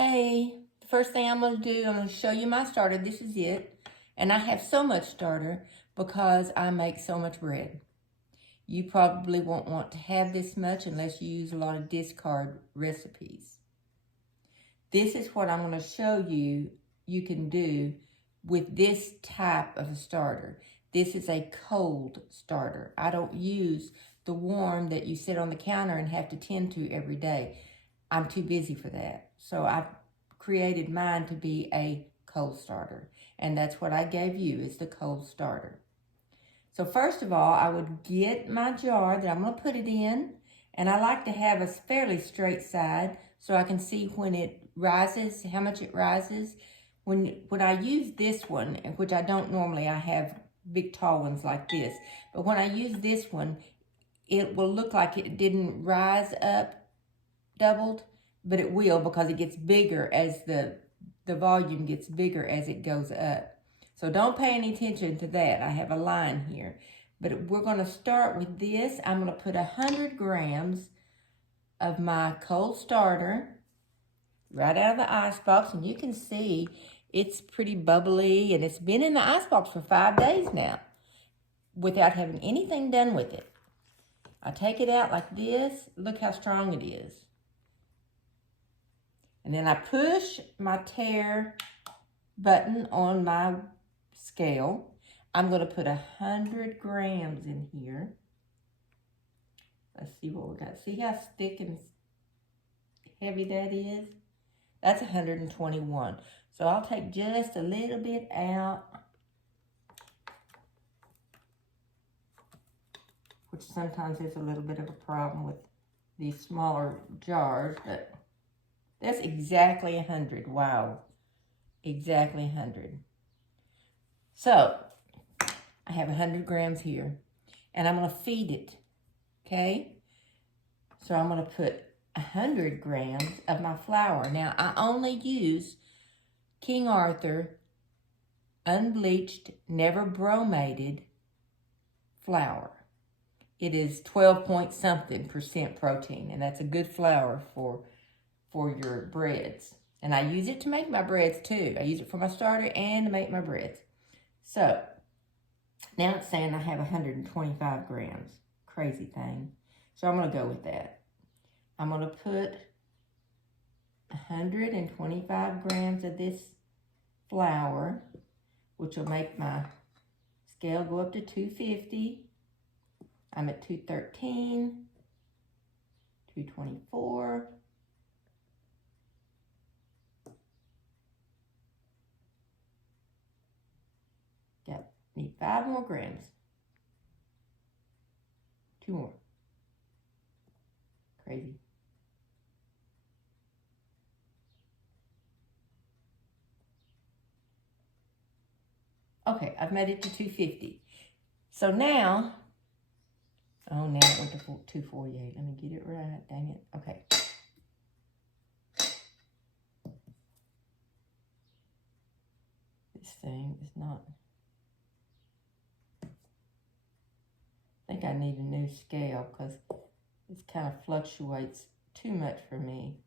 Hey, the first thing I'm going to do, I'm going to show you my starter. This is it. And I have so much starter because I make so much bread. You probably won't want to have this much unless you use a lot of discard recipes. This is what I'm going to show you can do with this type of a starter. This is a cold starter. I don't use the warm that you sit on the counter and have to tend to every day. I'm too busy for that. So I've created mine to be a cold starter. And that's what I gave you, is the cold starter. So first of all, I would get my jar that I'm going to put it in. And I like to have a fairly straight side so I can see when it rises, how much it rises. When I use this one, which I don't normally, I have big tall ones like this. But when I use this one, it will look like it didn't rise up doubled, but it will because it gets bigger as the volume gets bigger as it goes up. So don't pay any attention to that. I have a line here. But we're going to start with this. I'm going to put 100 grams of my cold starter right out of the icebox. And you can see it's pretty bubbly. And it's been in the icebox for 5 days now without having anything done with it. I take it out like this. Look how strong it is. And then I push my tare button on my scale. I'm going to put 100 grams in here. Let's see what we got. See how thick and heavy that is? That's 121. So I'll take just a little bit out, which sometimes is a little bit of a problem with these smaller jars, but that's exactly 100. Wow. Exactly 100. So, I have 100 grams here. And I'm going to feed it. Okay? So, I'm going to put 100 grams of my flour. Now, I only use King Arthur unbleached, never bromated flour. It is 12 point something % protein. And that's a good flour for your breads. And I use it to make my breads too. I use it for my starter and to make my breads. So, now it's saying I have 125 grams. Crazy thing. So I'm going to go with that. I'm going to put 125 grams of this flour, which will make my scale go up to 250. I'm at 213, 224. Need 5 more grams. 2 more. Crazy. Okay, I've made it to 250. So now, oh, now it went to 248. Let me get it right. Dang it. Okay. This thing is not. I think I need a new scale because this kind of fluctuates too much for me.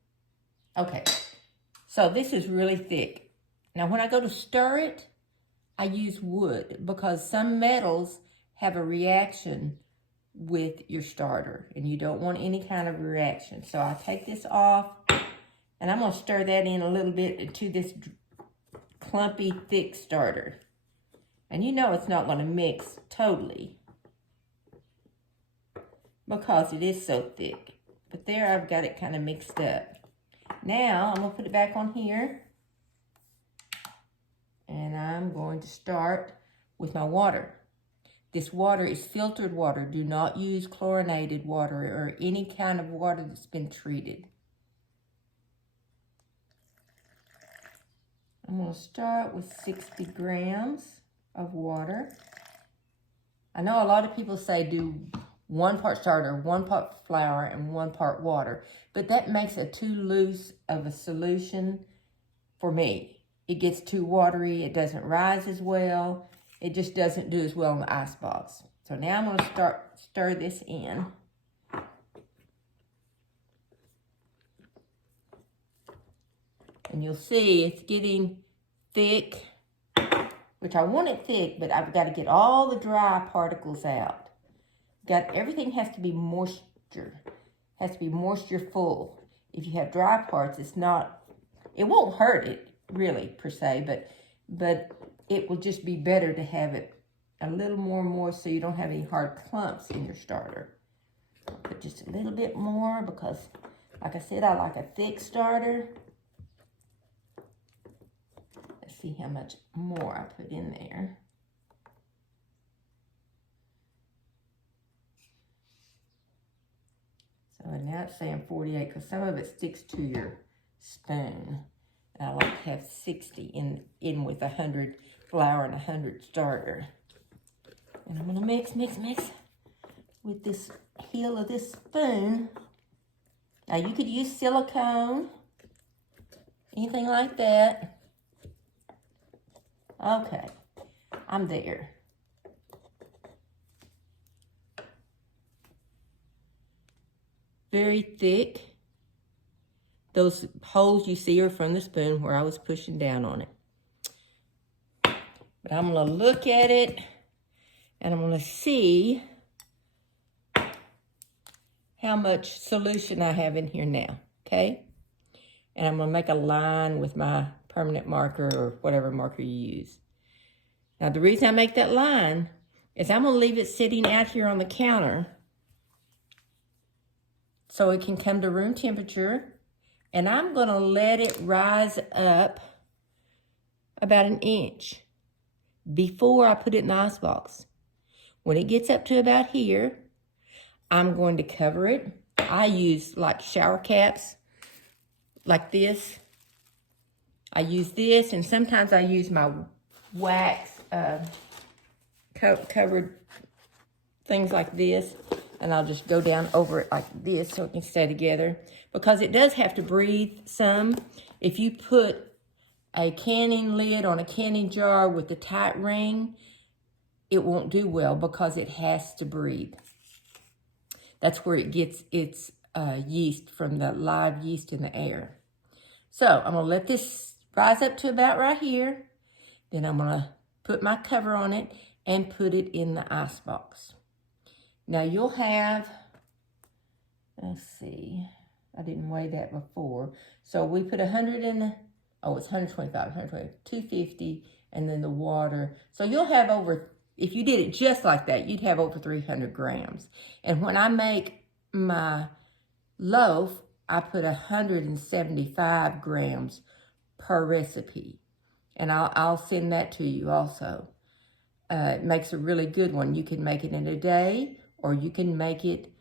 Okay, so this is really thick. Now when I go to stir it, I use wood because some metals have a reaction with your starter and you don't want any kind of reaction. So I take this off and I'm going to stir that in a little bit into this clumpy, thick starter. And you know it's not going to mix totally, because it is so thick. But there I've got it kind of mixed up. Now I'm going to put it back on here. And I'm going to start with my water. This water is filtered water. Do not use chlorinated water or any kind of water that's been treated. I'm going to start with 60 grams of water. I know a lot of people say do 1 part starter, 1 part flour, and 1 part water. But that makes it too loose of a solution for me. It gets too watery. It doesn't rise as well. It just doesn't do as well in the icebox. So now I'm going to stir this in. And you'll see it's getting thick, which I want it thick, but I've got to get all the dry particles out. Everything has to be moisture, has to be moisture-full. If you have dry parts, it won't hurt it really per se, but it will just be better to have it a little more moist so you don't have any hard clumps in your starter. Put just a little bit more because, like I said, I like a thick starter. Let's see how much more I put in there. So now it's saying 48 because some of it sticks to your spoon. And I like to have 60 in with 100 flour and 100 starter. And I'm gonna mix with this heel of this spoon. Now you could use silicone, anything like that. Okay, I'm there. Very thick. Those holes you see are from the spoon where I was pushing down on it. But I'm gonna look at it and I'm gonna see how much solution I have in here now, okay? And I'm gonna make a line with my permanent marker or whatever marker you use. Now the reason I make that line is I'm gonna leave it sitting out here on the counter so it can come to room temperature, and I'm gonna let it rise up about 1 inch before I put it in the icebox. When it gets up to about here, I'm going to cover it. I use like shower caps like this. I use this, and sometimes I use my wax covered things like this, and I'll just go down over it like this so it can stay together, because it does have to breathe some. If you put a canning lid on a canning jar with the tight ring, it won't do well because it has to breathe. That's where it gets its yeast from the live yeast in the air. So I'm gonna let this rise up to about right here. Then I'm gonna put my cover on it and put it in the icebox. Now you'll have, let's see, I didn't weigh that before. So we put 100 in the, oh, it's 125, 120, 250, and then the water. So you'll have over, if you did it just like that, you'd have over 300 grams. And when I make my loaf, I put 175 grams per recipe. And I'll send that to you also. It makes a really good one. You can make it in a day, or you can make it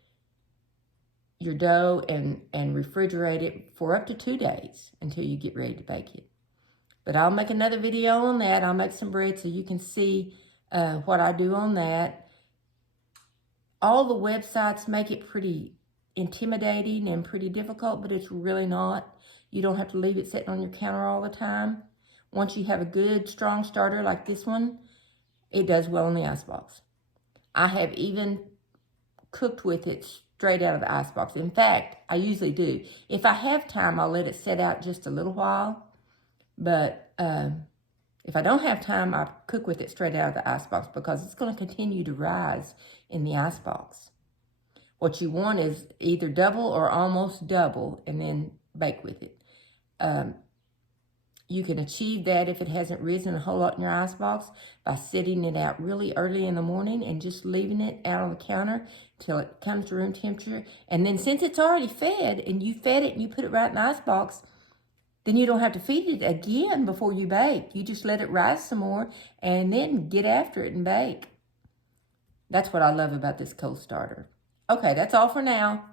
your dough and refrigerate it for up to 2 days until you get ready to bake it. But I'll make another video on that. I'll make some bread so you can see what I do on that. All the websites make it pretty intimidating and pretty difficult, but it's really not. You don't have to leave it sitting on your counter all the time. Once you have a good, strong starter like this one, it does well in the icebox. I have even cooked with it straight out of the icebox. In fact, I usually do. If I have time, I'll let it set out just a little while. But if I don't have time, I cook with it straight out of the icebox because it's going to continue to rise in the icebox. What you want is either double or almost double, and then bake with it. You can achieve that if it hasn't risen a whole lot in your icebox by sitting it out really early in the morning and just leaving it out on the counter till it comes to room temperature. And then since it's already fed and you fed it and you put it right in the icebox, then you don't have to feed it again before you bake. You just let it rise some more and then get after it and bake. That's what I love about this cold starter. Okay, that's all for now.